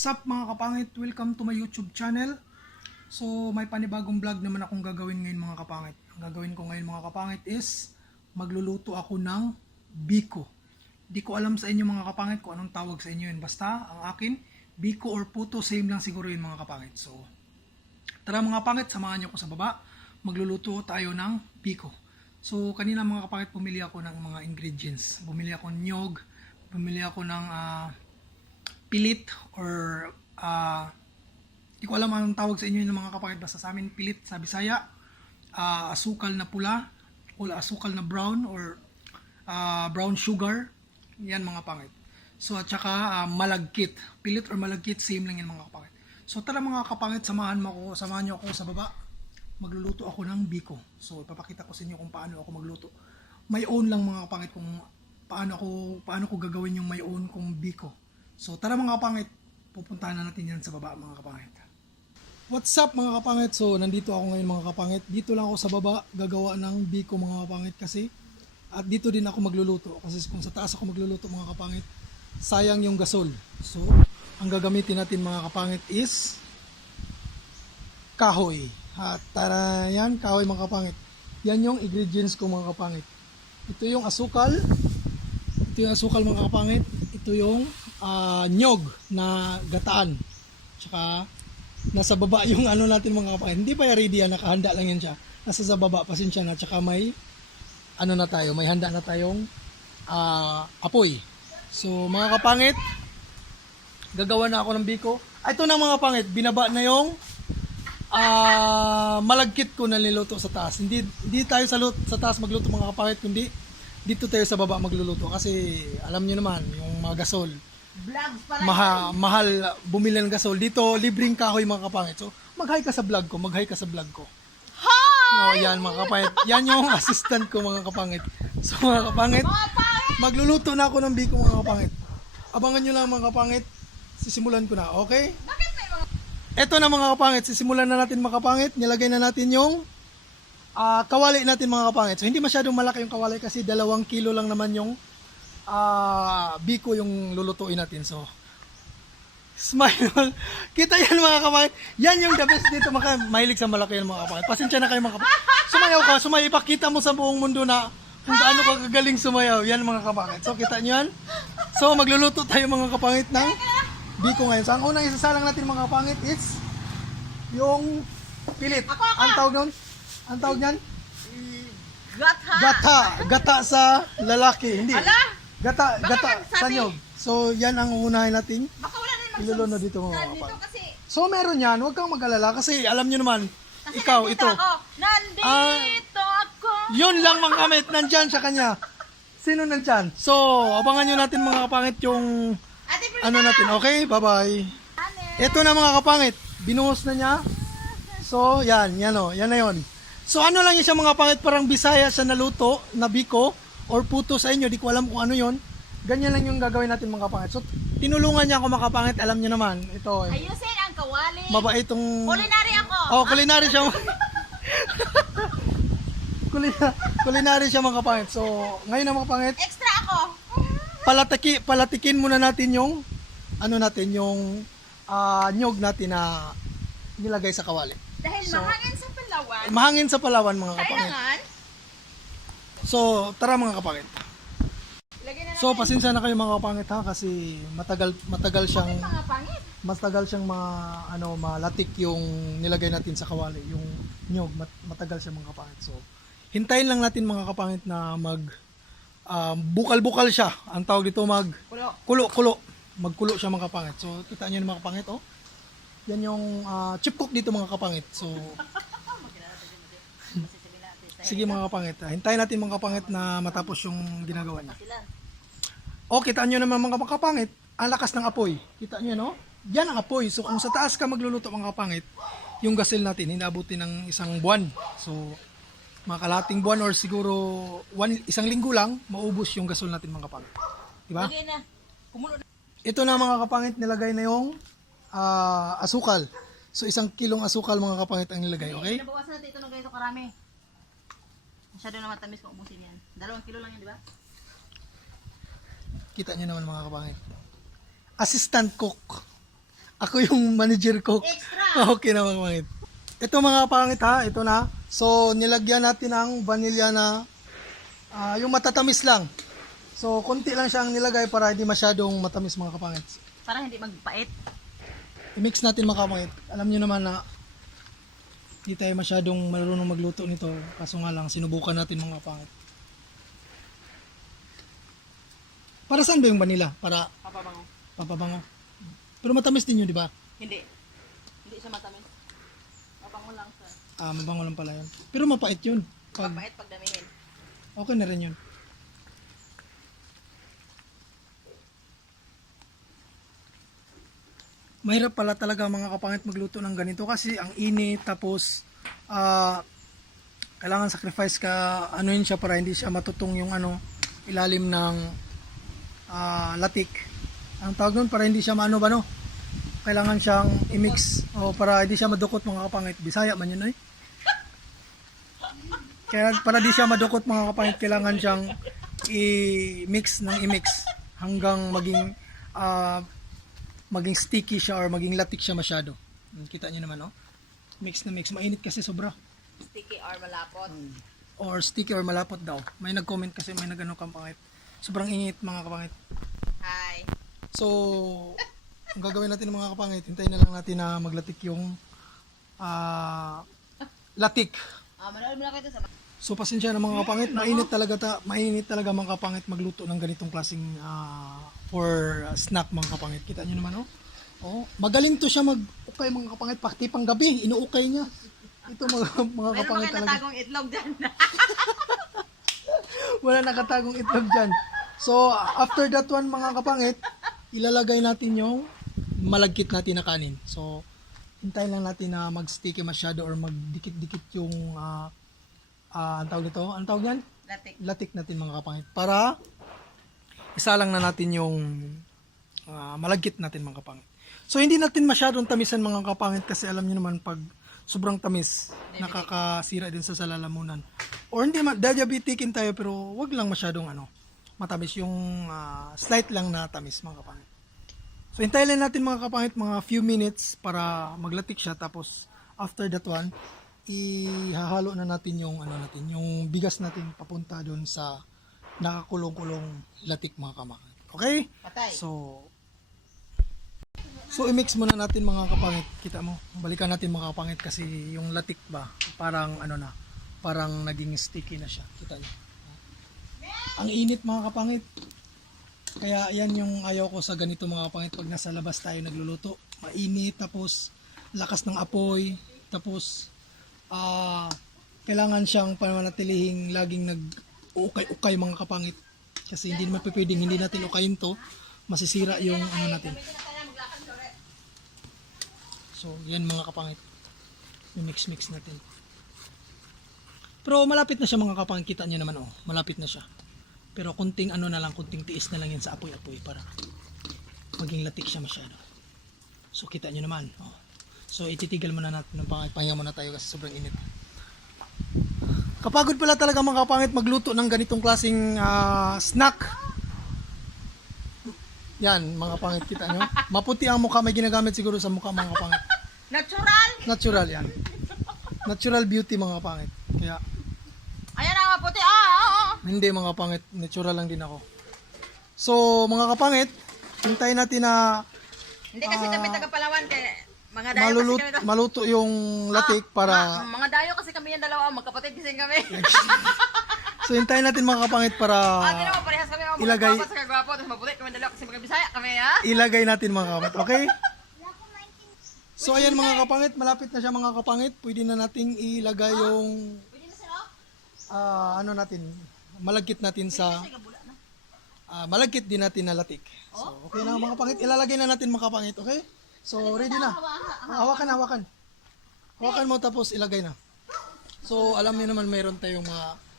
What's up mga kapangit? Welcome to my YouTube channel. So may panibagong vlog naman akong gagawin ngayon mga kapangit. Ang gagawin ko ngayon mga kapangit is magluluto ako ng biko. Di ko alam sa inyo mga kapangit kung anong tawag sa inyo yun. Basta ang akin, biko or puto, same lang siguro yun mga kapangit. So tara mga kapangit, samahan nyo ako sa baba. Magluluto tayo ng biko. So kanina mga kapangit, pumili ako ng mga ingredients. Bumili ako ng nyog, bumili ako ng pilit or di ko alam anong tawag sa inyo ng mga kapangit, basta sa amin pilit sa Bisaya, asukal na pula o asukal na brown or brown sugar, yan mga kapangit. So at saka malagkit, pilit or malagkit, same lang yan mga kapangit. So tara mga kapangit, samahan niyo ako sa baba. Magluluto ako ng biko. So ipapakita ko sa inyo kung paano ako magluto. May own lang mga kapangit kung paano ko gagawin yung may own kong biko. So tara mga kapangit, pupuntahan na natin yan sa baba mga kapangit. What's up mga kapangit? So nandito ako ngayon mga kapangit. Dito lang ako sa baba gagawa ng biko mga kapangit kasi. At dito din ako magluluto kasi kung sa taas ako magluluto mga kapangit, sayang yung gasol. So ang gagamitin natin mga kapangit is kahoy. At tara yan, kahoy mga kapangit. Yan yung ingredients ko mga kapangit. Ito yung asukal. Ito yung asukal mga kapangit. Ito yung nyog na gataan. Tsaka nasa baba yung ano natin mga kapangit. Hindi pa ready yan, nakahanda lang yan siya. Nasa sa baba, pasensya na. Tsaka may ano na tayo, may handa na tayong apoy. So mga kapangit, gagawa na ako ng biko. Ito na mga kapangit, binaba na yung malagkit ko na niluto sa taas. Hindi tayo sa taas magluto mga kapangit, kundi dito tayo sa baba magluluto kasi alam niyo naman yung mga gasol. Mahal bumili ng gasol. Dito libreng kahoy mga kapangit. So mag-hi ka sa vlog ko, Hi! Yan mga kapangit. Yan yung assistant ko mga kapangit. So mga kapangit, magluluto na ako ng biko mga kapangit. Abangan nyo lang mga kapangit. Sisimulan ko na, okay? Eto na mga kapangit, sisimulan na natin mga kapangit. Nilagay na natin yung kawali natin mga kapangit. So hindi masyadong malaki yung kawali kasi 2 kilo lang naman yung biko yung lulutuin natin. So smile. Kita yan mga kapangit. Yan yung the best dito, mahilig sa malaki yan mga kapangit. Pasensya na kayo mga kapangit. Sumayaw ka, ipakita mo sa buong mundo na kung gaano ka kagaling sumayaw. Yan mga kapangit. So kita nyo yan. So magluluto tayo mga kapangit ng biko ngayon. So ang unang isasalang natin mga kapangit is yung pilit. Ang tawag nun? Ang tawag niyan? Gata sa lalaki. Hindi. Gata sa nyog. So yan ang uunahin natin. Iluluno dito mga kapangit. So meron yan. Huwag kang mag-alala kasi alam nyo naman, kasi ikaw, ito. Nandito ako. Yun lang mga kapangit. Nandyan sa kanya. Sino nandyan? So abangan nyo natin mga kapangit yung ano natin. Okay? Bye-bye. Ito na mga kapangit. Binuhos na niya. So yan o. Yan na yun. So ano lang yun siya mga kapangit. Parang Bisaya sa naluto na biko or puto sa inyo. Di ko alam kung ano yun. Ganyan lang yung gagawin natin mga kapangit. So tinulungan niya ako mga kapangit. Alam niyo naman. Ito. Ayusin ang kawali. Mabait itong... Culinary ako. Oh, culinary siya. Culinary siya mga kapangit. So ngayon na mga kapangit. Extra ako. Palatikin muna natin yung ano natin, yung nyog natin na nilagay sa kawali. Dahil So, mahangin sa Palawan. Mahangin sa Palawan mga kapangit. Kailangan. So tara mga kapangit. Ilagay na natin. So pasensya na kayo mga kapangit ha kasi matagal siyang Mga pangit. malatik yung nilagay natin sa kawali, yung nyog, matagal siya mga kapangit. So hintayin lang natin mga kapangit na bukal-bukal siya. Ang tawag dito kulo. Magkulo siya mga kapangit. So kita niyo mga kapangit, oh. Yan yung chip cook dito mga kapangit. So sige mga kapangit, hintayin natin mga kapangit na matapos yung ginagawa niya. O kita niyo naman mga kapangit, ang lakas ng apoy. Kita niyo no? Yan ang apoy. So kung sa taas ka magluluto mga kapangit, yung gasil natin inabuti ng 1 buwan. So mga kalating buwan or siguro 1 linggo lang, maubos yung gasol natin mga kapangit. Diba? Ilagay na. Kumulo na. Ito na mga kapangit, nilagay na yung asukal. So 1 kilong asukal mga kapangit ang nilagay, okay? Nabawasan natin ito ng ganito karami. Masyado na matamis, maubusin yan. 2 kilo lang yan, di ba? Kita nyo naman mga kapangit. Assistant cook. Ako yung manager ko. Extra! Okay na mga kapangit. Ito mga kapangit ha, ito na. So nilagyan natin ng vanilla na yung matatamis lang. So konti lang siyang nilagay para hindi masyadong matamis mga kapangit. Para hindi magpait. I-mix natin mga kapangit. Alam nyo naman na hindi tayo masyadong marunong magluto nito. Kaso nga lang, sinubukan natin mga kapangit. Para saan ba yung vanilla? Para Papabango. papabango. Pero matamis din yun, di ba? Hindi. Hindi siya matamis. Mabango lang siya. Mabango lang pala yun. Pero mapait yun. Pag, Mapait pag damihin. okay na rin yun. Mahirap pala talaga mga kapangit magluto ng ganito kasi ang init tapos kailangan sacrifice ka ano yun siya para hindi siya matutong yung ano ilalim ng latik. Ang tawag nun para hindi siya maano ba no? Kailangan siyang i-mix o para hindi siya madukot mga kapangit. Bisaya man yun eh. Kaya para di siya madukot mga kapangit kailangan siyang i-mix hanggang maging sticky siya or maging latik siya masyado. Kita niyo naman, oh. Mix na mix. Mainit kasi sobra. Sticky or malapot. Or sticky or malapot daw. May nag-comment kasi may nag-ano kapangit. Sobrang init mga kapangit. Hi. So, ang gagawin natin mga kapangit, hintayin na lang natin na maglatik yung latik. Manood mo lang kayo sa... So, pasensya na mga kapangit. Mainit talaga mga kapangit magluto ng ganitong klaseng for snack mga kapangit. Kita nyo naman, oh. Oh, magaling to siya mag-ukay mga kapangit. Pati pang gabi, inuukay niya. Ito mga Meron ba kapangit kayo talaga. natagong itlog dyan? Wala nakatagong itlog dyan. So, after that one mga kapangit, ilalagay natin yung malagkit natin na kanin. So, hintayin lang natin na mag-sticky masyado or magdikit-dikit yung ang tawag dito? Ang tawag yan? Latik. Latik natin mga kapangit. Para isa lang na natin yung malagkit natin mga kapangit. So, hindi natin masyadong tamisan mga kapangit kasi alam niyo naman pag sobrang tamis, nakakasira din sa lalamunan. Or hindi, diabetikin tayo pero wag lang masyadong matamis yung slight lang na tamis mga kapangit. So, hintayin lang natin mga kapangit mga few minutes para maglatik siya tapos after that one, ihahalo na natin yung yung bigas natin papunta doon sa nakakulong-kulong latik mga kapangit. Okay? Patay. So i-mix muna natin mga kapangit. Kita mo, balikan natin mga kapangit kasi yung latik ba, parang parang naging sticky na siya. Kita niyo. Ang init mga kapangit. Kaya yan yung ayaw ko sa ganito mga kapangit pag nasa labas tayo nagluluto. Mainit tapos lakas ng apoy tapos kailangan siyang pananatilihing laging nag-ukay-ukay mga kapangit. Kasi hindi naman pwedeng hindi natin ukayin to. Masisira yung natin. So, yan mga kapangit. I-mix natin. Pero malapit na siya mga kapangit. Kita niyo naman, oh. Malapit na siya. Pero kunting kunting tiis na lang yan sa apoy-apoy para maging latik siya masyado. So, kita niyo naman, oh. So, ititigal muna natin ng pangit. Pahinga muna tayo kasi sobrang init. Kapagod pala talaga mga kapangit magluto ng ganitong klaseng snack. Yan, mga pangit, kita nyo. Maputi ang mukha, may ginagamit siguro sa mukha mga pangit. Natural! Natural yan. Natural beauty mga pangit. Kaya, Ayan ang maputi. hindi mga pangit, natural lang din ako. So, mga kapangit, hintayin natin na Hindi kasi kami taga-Palawan. Mga dayo kasi kami. maluto yung latik para... Mga dayo kasi kami yung dalawa. Magkapatid kasi kami. So, hintayin natin mga kapangit para Atin naman parehas kami. Mga ilagay- gwapo sa kagwapo. Tapos maputi kami dalawa kasi mga Bisaya kami ha. ilagay natin mga kapangit. Okay? So, ayan mga kapangit, malapit na siya mga kapangit. Pwede na nating ilagay yung... Pwede na sila. natin, malagkit natin sa... malagkit din natin na latik. So, okay na mga kapangit. Ilalagay na natin mga kapangit. Okay? So, ready na. Hawakan. Hawakan mo tapos ilagay na. So, alam niyo naman mayroon tayong mga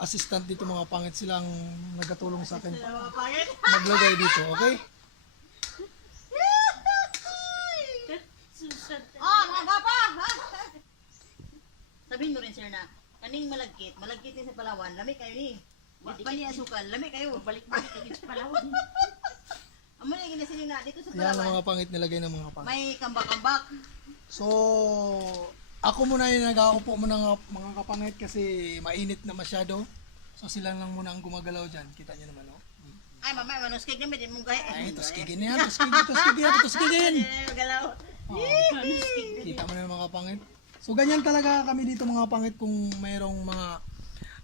assistant dito mga pangit silang nagkatulong sa akin maglagay dito, okay? Mga gapa! Sabihin mo rin sir na kaning malagkit din sa Palawan, lami kayo ni. Bali asukal, lami kayo. Balik mo kayo sa Palawan. Amo na ginasin na dito sa Yan ang Palawan. mga pangit nilagay ng mga pangit. May kambak-kambak. So, ako muna yung nag-aupo muna ng mga kapangit kasi mainit na masyado. So, sila lang muna ang gumagalaw dyan. Kita nyo naman, oh. Ay, mamay, manuskig namin. Di mong gaya. Ay, tuskigin yan, tuskigin. Magalaw. Kita mo na yung mga kapangit. So, ganyan talaga kami dito mga kapangit kung mayroong mga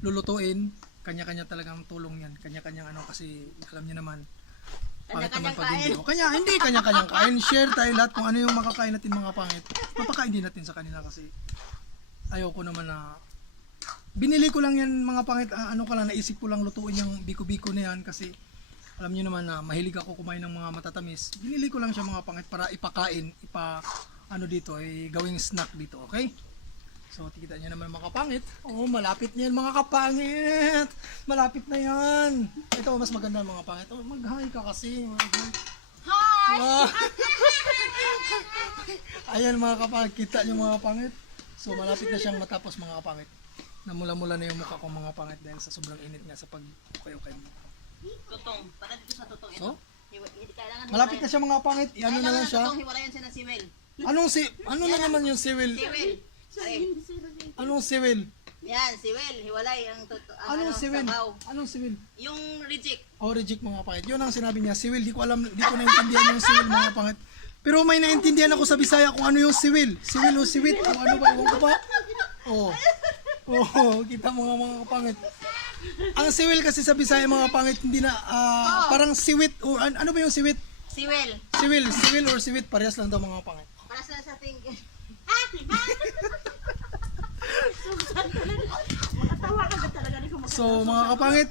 lulutuin. Kanya-kanya talagang tulong yan. Kanya-kanyang ano kasi alam niyo naman. Pangit naman pag hindi. O, hindi kanya-kanyang kain. Share tayo lahat kung ano yung makakain natin mga pangit. Papakain din natin sa kanila kasi ayoko naman na binili ko lang yan mga pangit. Ano ka lang, naisip ko lang lutuin yung biko-biko na yan kasi alam niyo naman na mahilig ako kumain ng mga matatamis. Binili ko lang siya mga pangit para ipakain, ano dito, gawing snack dito, okay? So, tikita niyo naman mga kapangit. Oh, malapit na yan mga kapangit. Malapit na yan. Ito, mas maganda mga pangit. Oh, mag-hi ka kasi. Hi! Ayan mga kapangit. Kita niyo mga kapangit. So, malapit na siyang matapos mga kapangit. Namula-mula na yung mukha ko mga kapangit dahil sa sobrang init nga sa pag-ukay-ukay mo. Tutong. Para dito sa tutong ito. So, Hindi kailangan malapit na siya mga kapangit. Ano na lang siya. Tutong, hiwalayan siya ng siwel. Ano na naman yung siwil? Siwel. Ay, Anong siwil? yan, siwel. Hiwalay ang tutong. Anong siwil? Sabaw. Anong siwil? Yung reject. Oh, reject mga pangit. Yun ang sinabi niya, siwil. Di ko naintindihan yung siwil mga pangit. Pero may naintindihan ako sa Bisaya kung ano yung siwil. Siwil o siwit o ano ba, iwan ko ba? Oh. Oh, kita mga kapangit. Ang siwil kasi sa Bisaya mga pangit, hindi na, parang siwit o ano ba yung siwit? Siwel. Siwil or siwit, parehas lang daw mga pangit. Para sa ating... So mga kapangit,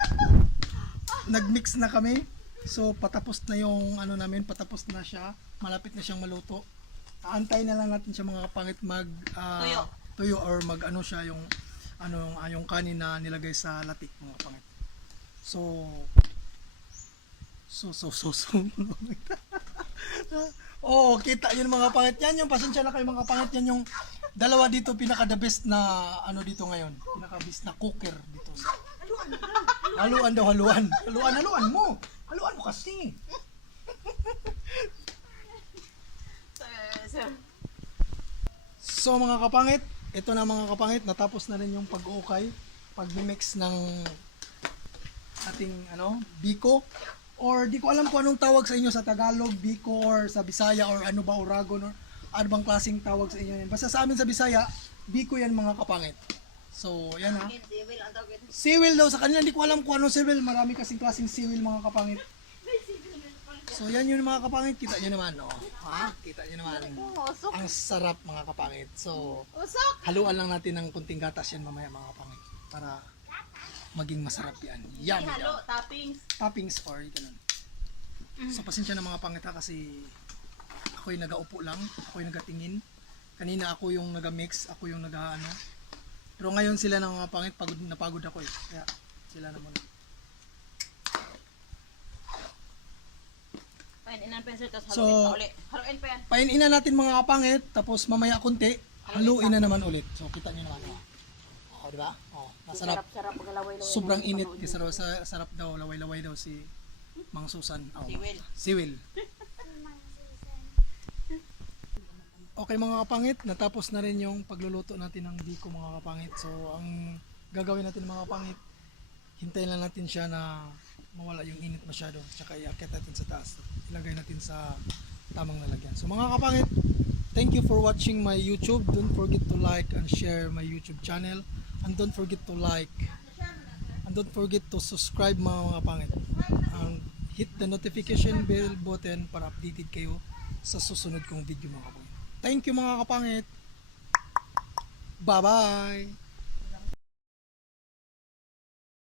nagmix na kami. So patapos na yung ano namin, patapos na siya. Malapit na siyang maluto. Aantay na lang natin siya mga kapangit tuyo or mag ano siya yung yung kanin na nilagay sa latik mga kapangit. So oh, kita yun mga kapangit. Yan yung pasensya na kayo mga kapangit. Yan yung dalawa dito pinaka the best na ano dito ngayon. Pinaka best na cooker dito sa haluan daw, haluan. Haluan mo. Haluan mo kasi. So mga kapangit, ito na mga kapangit, natapos na rin yung pag-ukay, pag-mix ng ating biko. Or di ko alam kung anong tawag sa inyo sa Tagalog, biko or sa Bisaya or ano ba, Oragon or ano bang klaseng tawag sa inyo yan. Basta sa amin sa Bisaya, biko yan mga kapangit. So, yan ha. Siwel ang tawag ito. Siwil daw sa kanila, hindi ko alam kung anong siwil. Marami kasing klaseng siwil mga kapangit. So yan yun mga kapangit, kita nyo naman, oh. Ha? Kita nyo naman. Ang sarap mga kapangit. So, haluan lang natin ng kunting gatas yan mamaya mga kapangit. Para maging masarap yan. Yummy Halo, daw. toppings. Toppings or ganun. So pasensya na mga pangit ha kasi ako'y nagaupo lang, ako'y nagatingin. Kanina ako yung nagamix, ako yung nag-ano. Pero ngayon sila ng mga pangit, napagod ako eh. Kaya sila na muna. Painin ang pencil, tapos So, haluin pa ulit. Haluin pa yan. Painin na natin mga kapangit, tapos mamaya konti, haluin na naman ulit. So kita nyo naman. Oh, di ba? Oh, masarap. Sarap paglalaway-laway. Sobrang init kasi sarap daw, laway-laway daw si Mang Susan. Oh, Siwil. Siwil. Okay mga kapangit, natapos na rin yung pagluluto natin ng biko mga kapangit. So ang gagawin natin mga kapangit, hintayin lang natin siya na mawala yung init masyado. Tsaka iakit natin sa taas. Ilagay natin sa tamang lalagyan. So mga kapangit, thank you for watching my YouTube. Don't forget to like and share my YouTube channel. And don't forget to subscribe mga kapangit. And hit the notification bell button para updated kayo sa susunod kong video mga kapangit. Thank you mga kapangit. Bye-bye.